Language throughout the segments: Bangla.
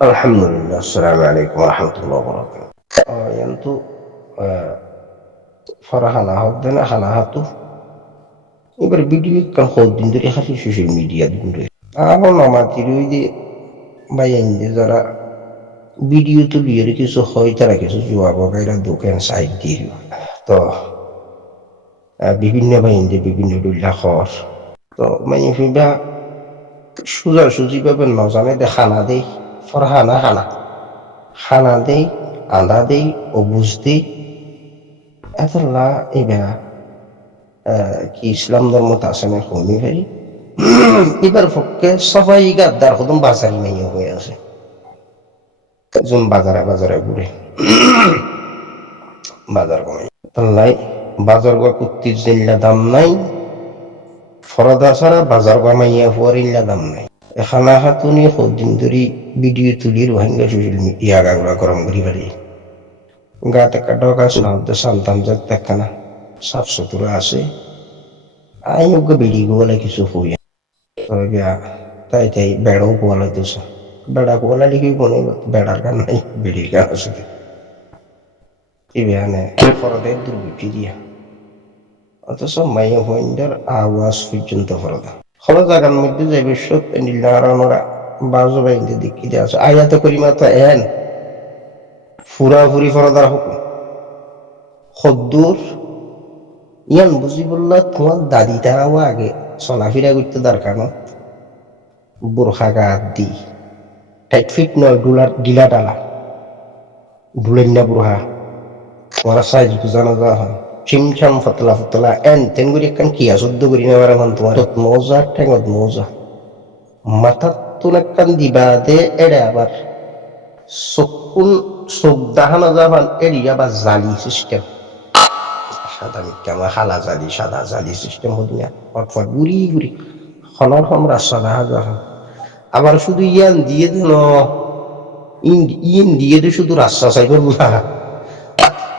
Alhamdulillah, assalamualaikum warahmatullahi wabarakatuh. Yang tu farahana hodana hana hatu ibar video kan hodin dari hasil social media dulu. Ano nama tiru di bayan di zara video tu lihat kisu hoi cara kisu jawab kaira dukan side tiru. To bibinnya bayan di bibinnya dulu khos. To main fiba suza suzi baban nazane de hana de farahana hana. খানা দেই আদা দেই অবুজ দেই এতলা এবার কি ইসলাম ধর্মতে আসে না কমি ভাই এবার পক্ষে সবাই গাদ্দার কদম বাজারি নাই হয়ে আছে একজন বাজারে বাজারে ঘুরে বাজার কমাই তাই বাজার গা কুত্তির জিল্লা দাম নাই ফরদা ছাড়া বাজার কমাইয়া ফুয়ারিল্লা দাম নাই খানা হাতুনি কদিন ধরে ভিডিও তুলি রোহিঙ্গা সোশ্যাল মিডিয়া গাগুলা গরম করি পারি গাতে কাটক আছে না সান্তান যাক দেখা না সাফ সুতরা আছে আই ওকে বেড়ি গোলা কিছু হইয়া তাই তাই বেড়াও কোয়ালা দিস বেড়া কোয়ালা লিখি কোনে বেড়ার গান নাই বেড়ির গান আছে কি বেহানে ফরদের দুর্বৃত্তি দিয়া অথচ মাইয়া হইন্ডার আওয়াজ পর্যন্ত ফরদা হলো জায়গার মধ্যে যে বিশ্ব নীলারা বাজু বাইন্দে দেখি দিয়ে আছে আয়াত করিমা তো এন ফুরাফুরি ফরদার হুকুম খদ্দুর ইয়ান বুঝি বললা তোমার দাদি তারাও আগে চলাফেরা করতে দরকার না বোরখা গাত দি টাইট ফিট নয় ডিলা ডালা ডুলেন না বুড়হা তোমার সাইজ বুঝানো যাওয়া হয় চিমচাম ফতলা ফতলা এন তেন করে একখান কিয়া সদ্য করি নেবার এখন তোমার মজা ঠেঙত মজা মাথার তুন একখান দিবা দে এড়ে আবার চকুন চোখ দাহানো যাবান এড়ি আবার জালি সিস্টেম সাদা মিথ্যা আমার হালা জালি সাদা জালি সিস্টেম হল না অর্থাৎ গুড়ি গুড়ি খনর হমরা সাদা হাজার আবার শুধু ইয়ান দিয়ে দেন ইন দিয়ে দে শুধু রাস্তা চাইবেন না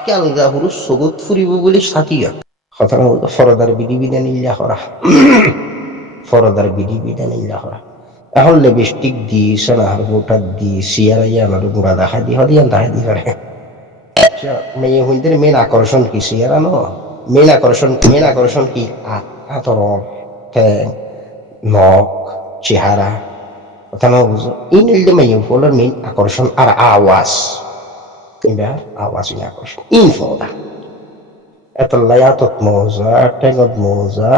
কেলগা পুরুষ সগত ফুরিব বলে সাথিয়া কথা ফরদার বিধি বিধান ইল্লা করা ফরদার বিধি বিধান ইল্লা করা এখন লিপস্টিক দি সোনার বোটার দি সিয়ারা ইয়ানোর গুঁড়া দেখা দি হদিয়ান দেখা দি করে মেয়ে হইদের মেন আকর্ষণ কি সিয়ারা ন মেন আকর্ষণ কি আতরণ ঠ্যাং নখ চেহারা কথা না বুঝো ইন ইল্লে মেয়ে ফলের মেন আকর্ষণ আর আওয়াজ এবার আওয়াজ ইন আকর্ষণ ইন ফদা এত লায়াতত মজা টেঙত মজা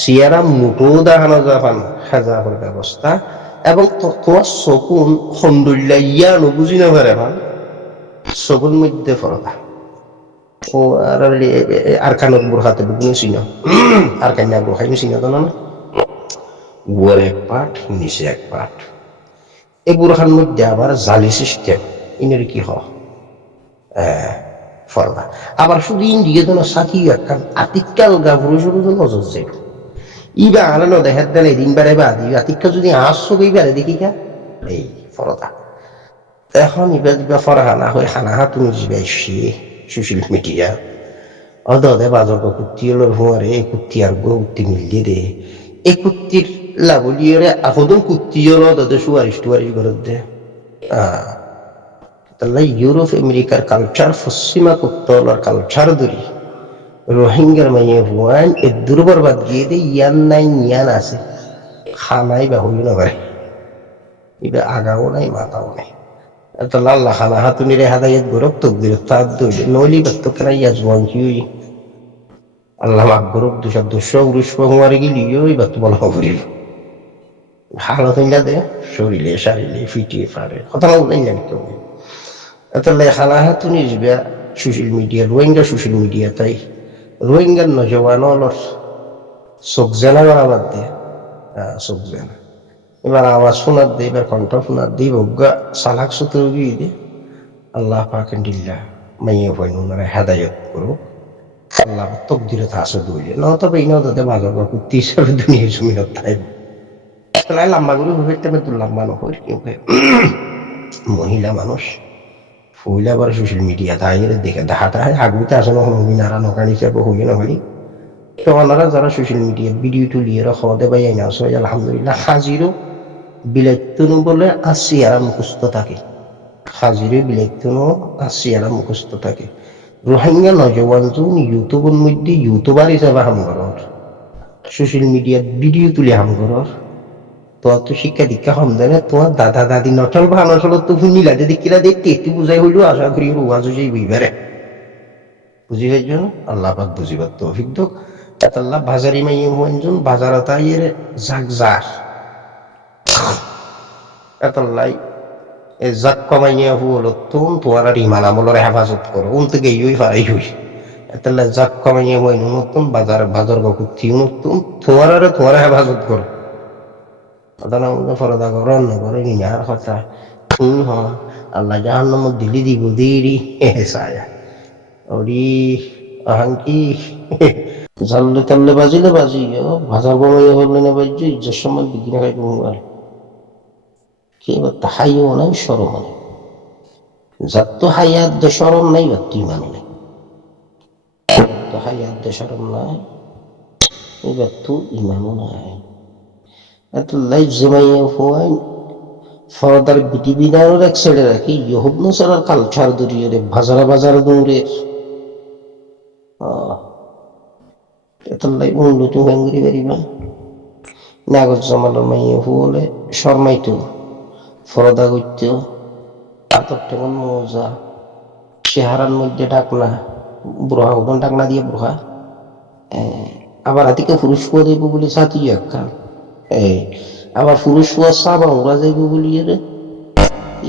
সিয়ারা মুটো দেখানো যাবান সাজার ব্যবস্থা এবং তোমার শকুন সৌন্দর্য ইয়ানো বুঝি না পারে ভাল শকুন মধ্যে ফরদা ও আর কানত বোরখাতে বুঝিনো চিন আর কান্যা বোরখাই চিন তো না ওর এক পাঠ নিচে এক পাঠ এই বোরখার মধ্যে আবার জালি সিস্টেম ইনের কি হ ফরদা আবার শুধু ইন্ডিয়া তো সাথী একখান আতিকাল গাভরু শুরু তো নজর যাইব ইবা আলানো দেখার দেন এদিন বেড়ে বা দিবি আতিকা যদি আসছো গই বেড়ে দেখি কা এই ফরদা এখন ইবা দিবা ফরহানা হয়ে খানা হাতুনি যাবে সোশ্যাল মিডিয়া অদে বাজর কুত্তি হলোর হুয়ারে এই কুত্তি আর গো কুত্তি মিলিয়ে দে এই কুত্তির লাভলিয়ে আহদম কুত্তি হলো তাদের সুয়ারিশ টুয়ারিশ ঘরের দে তাহলে ইউরোপ আমেরিকার কালচার পশ্চিমা কুত্তলার কালচার ধরি রোহিঙ্গার মাইয়ে হুয়ান এ দুর্বরবাদ গিয়ে দে ইয়ান নাই ইয়ান আছে খানাই বা হইল না পারে এবার আগাও নাই মাথাও নাই তাহলে আল্লাহ খানা হাতুনিরে হাদাইয়াত গরব তো গ্রেফতার দইলে নইলি বাত্ত কেন ইয়া জোয়ান কি আল্লাহ মাক গরব দুশো উরুষ হুয়ারে গেলি ওই বাত্ত বলা করিল ভালো তিনটা দে শরীরে সারিলে ফিটিয়ে পারে কথা বললেন জানি কেউ তাহলে খানা হাতুনি যাবে social media Rohingya social media তাই রোহিঙ্গার নজওয়ানর চোখ জেনা বাদ দিয়ে চোখ জেনা এবার আওয়াজ শোনার দে এবার কণ্ঠ শোনার দিই বজ্ঞা সালাক সুতো গিয়ে দে আল্লাহ পাকেন দিল্লা মাইয়ে হয় ওনারা হেদায়ত করো আল্লাহ তকদিরে আসে দইলে ন তবে এই নদে বাজার বা কুত্তি হিসাবে দুনিয়া জমিনত থাইব তাহলে লম্বা করে হইতে তো লম্বা নহয় কেউ মহিলা মানুষ ফুইলা আবার সোশ্যাল মিডিয়া তাই দেখে দেখাটা হয় আগুতে আসে না মিনারা নকান হিসাবে হইলে না হলি তো ওনারা যারা সোশ্যাল মিডিয়া ভিডিও তুলিয়ে খাওয়াতে পাই আইনা আসো আলহামদুলিল্লাহ হাজিরও বিলাইতুনো বলে আসিয়ারা মুখস্থ থাকে, হাজিরে বিলাইতুনো আসিয়ারা মুখস্থ থাকে। রোহিঙ্গা নজওয়ানজন ইউটিউবের মধ্যে ইউটিউবার হিসাবে হাম করার, সোশ্যাল মিডিয়ার ভিডিও তুলে হাম করার। তোমার তো শিক্ষা দীক্ষা হম দেয় না, তোমার দাদা দাদি নচল বা নচল তো শুনিলা যদি কিলা দেখতে একটু বুঝাই হইলো, আশা করি রোয়াজ যাই বুঝবারে। বুঝি পাইছ না? আল্লাহ পাক বুঝিবার তৌফিক দাও। আল্লাহ বাজারি মাইয়ে হইনজন বাজারত আইয়ের জাগ জার এতলাই এ জাক কমাইয়া হুল তুম তোমার আর ইমান আমলের হেফাজত করো উন থেকে ইউই ফারাই হই। এতলা জাক কমাইয়া হইন নতুন বাজার বাজার গকুতি নতুন তোমার আর তোমার হেফাজত করো। আদানা ফরদা করো অন্য করে নিয়ার কথা তুমি হ আল্লাহ জাহান্নাম দিলি দিব দিরি সায়া ওরি আহাঙ্কি জানলে তাল্লে বাজিলে বাজি ভাজা কমাইয়া বললে না বাজি ইজ্জত সম্মান বিঘ্ন খাই কমার কে বা হাইও নাই সরম নাই, যার তো হাইয়াত দে সরম নাই বা তুই মানে নাই, তো হাইয়াত দে সরম নাই এবার তো ইমানও নাই। এত লাইফ জমাইয়া হওয়াই ফরদার বিটি বিধানের এক সাইডে রাখি ইহুদ নসারার কালচার দরিয়ে রে বাজারা বাজার দৌড়ের এত লাইফ উন্নত ভেঙ্গুরি পারিবা নাগজ জমানোর মাইয়া হলে শর্মাইতো ফরদা করতো আতর টেমন মজা চেহারার মধ্যে ডাকনা বুড়া উদন ডাকনা দিয়ে বুড়া আবার হাতিকে পুরুষ কুয়া যাইব বলে সাথী একখান এই আবার পুরুষ কুয়া সাবা ওরা যাইব বলি রে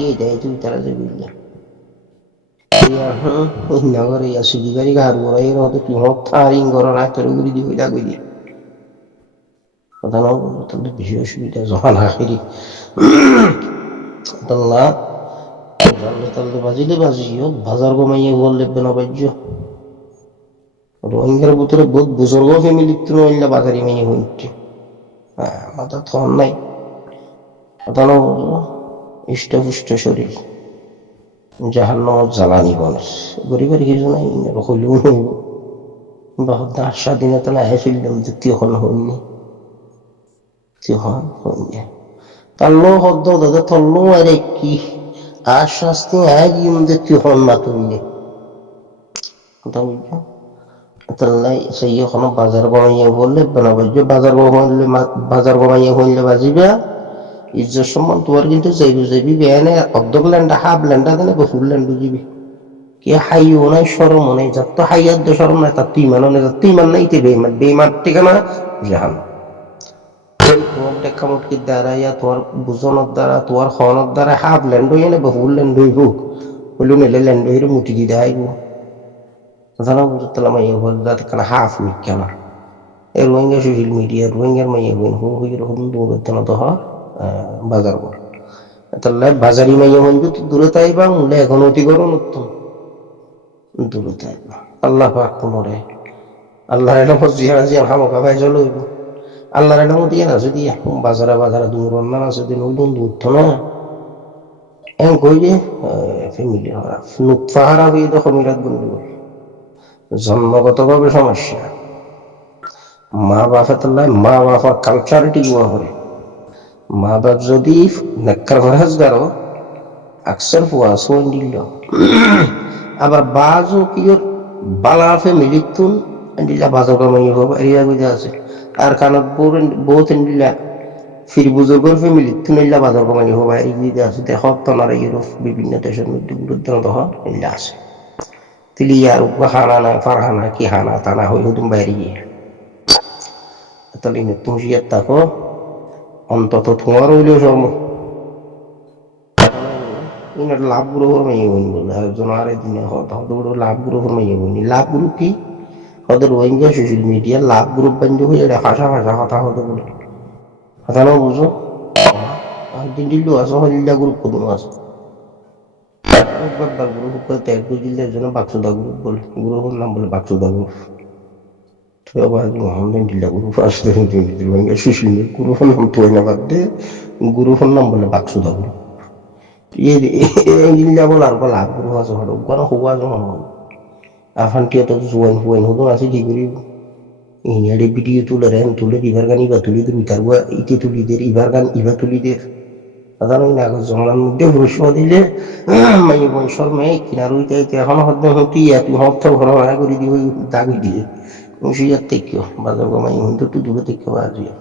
এই দেয় তুই তারা যাবি নগরে আসি বাড়ি গার গোড়াই হতো কি হোক থারিং ঘর রাতের উড়ি দিয়ে লাগবে দিয়ে কথা না তাহলে বেশি অসুবিধা যখন আখেরি আল্লাহ জানলে তাহলে বাজিলে বাজিও বাজার কমাইয়ে বললে না বাজ্য রোহিঙ্গার ভিতরে বহুত বুজুর্গ ফ্যামিলি তো নইলা বাজারি মাইয়ে হইছে মাথা থন নাই কথা না ইষ্টপুষ্ট শরীর জাহান্নামত জ্বালানি বনস গরিবের কিছু নাই হইলেও নইব বহুত স্বাধীনতা না হে ফিরলাম যে তখন হইনি তখন হইনি তাল্লো হদ্দ দাদা তল্লো আরে কি আর শাস্তি আগে তখন মাতুইনি কথা বুঝছো তাল্লাই সেই এখনো বাজার কমাইয়া বললে বানাবাইজ বাজার কমাইয়া হইলে বাজিবা ইজ্জত সম্মান তোমার কিন্তু যাইবি যাইবি বেয়ানে অর্ধক ল্যান্ডা হাফ ল্যান্ডা দেনে ফুল ল্যান্ড বুঝিবি কে হাইও নাই সরম নাই যার তো হাইয়ার দে সরম নাই তার তুই মানো না যার তুই মান নাই তে বেইমান বেইমান ঠিকানা জাহান তোমার দেখা মুটকির দ্বারা ইয়া তোমার বুঝনের দ্বারা তোমার হনের দ্বারা হাফ ল্যান্ড হইয়া না ফুল ল্যান্ড হইব হইলো মেলে ল্যান্ড হইলে মুটি দিয়ে আইব জানা বুঝতাম মাইয়া বল যাতে কানা হাফ মিক্কা না এই রোহিঙ্গা সোশ্যাল মিডিয়া রোহিঙ্গার মাইয়া বইন হু হইর হন দৌড়তে না তো হয় বাজার কর তাহলে বাজারি মাইয়া হইব তো দূরে তাইবা মুলে এখন অতি করো নতুন দূরে তাইবা আল্লাহ পাক মরে আল্লাহর এটা জিহারা জিয়া হামকা ভাই চলো হইব আল্লাহর এটা মতো ইয়া আছে দিয়া বাজারে বাজারে দূর না আছে দিন ওই দূর তো না এম কই যে ফ্যামিলি খারাপ নুকফা খারাপ হয়ে তখন মিরাত গন্ডগোল জন্মগতভাবে সমস্যা মা বাপের তাল্লায় মা বাবার কালচারিটি গুয়া করে মা বাপ যদি নেককার ফরাজ গারো আকসার ফুয়া সোন দিল আবার বাজও কিয়র বালা ফ্যামিলি তুন দিলা বাজার কামাই হবো এরিয়া বুঝে আছে আর কানত বহুত দিলা ফির বুজুর্গর ফ্যামিলি তুন ইল্লা বাজার কামাই হবো এই দিতে আছে দেখো তোনারা ইউরোপ বিভিন্ন দেশের মধ্যে গুরুত্ব তখন ইল্লা আছে তিলি আর হানা না ফারহানা কি হানা টানা হই হুতুম বাইরে গিয়ে তাহলে তুমি ইয়ার থাকো অন্তত তোমার হইলেও সর্ম ইনার লাভ গুলো ফরমাইয়ে বইনি বলে আরেকজন আর দিনে হয়তো লাভ গুলো ফরমাইয়ে বইনি লাভ গ্রুপ কি ওদের রোহিঙ্গা সোশ্যাল মিডিয়া লাভ গ্রুপ বান্ধব হয়ে এটা ভাষা ভাষা কথা হতে বলে কথা না বুঝো দিন দিল্লি আছে হলিল্লা গ্রুপ কোনো আছে গ্রুপ করতে এক দুজিলের জন্য বাক্সুদা গ্রুপ বলে গ্রুপের নাম বলে বাক্সুদা গ্রুপ গ্রুপের নাম তো না বাদ দে গ্রুপের নাম বলে বাক্সুদা গ্রুপ বল আর বল লাভ গ্রুপ আছে হলো হওয়া যখন আফানটিয়া তো জোয়ান হুয়ান হতো আছে কি করি ইংয়ারে ভিডিও তুলে রেন তুলে ইভার গান ইবা তুলি দের ইতার গুয়া ইতে তুলি দের ইভার গান ইবা তুলি দের জানো না জঙ্গলের মধ্যে ভুসুয়া দিলে মাই বংশর মেয়ে কিনার উইতে এখন হদ্দ হতি তুই হর্থ ঘর ভাড়া করে দিব দাগি দিয়ে মুসিয়ার তেকিও বাজার মাই হুন তো দূরে থেকে বাজিয়ে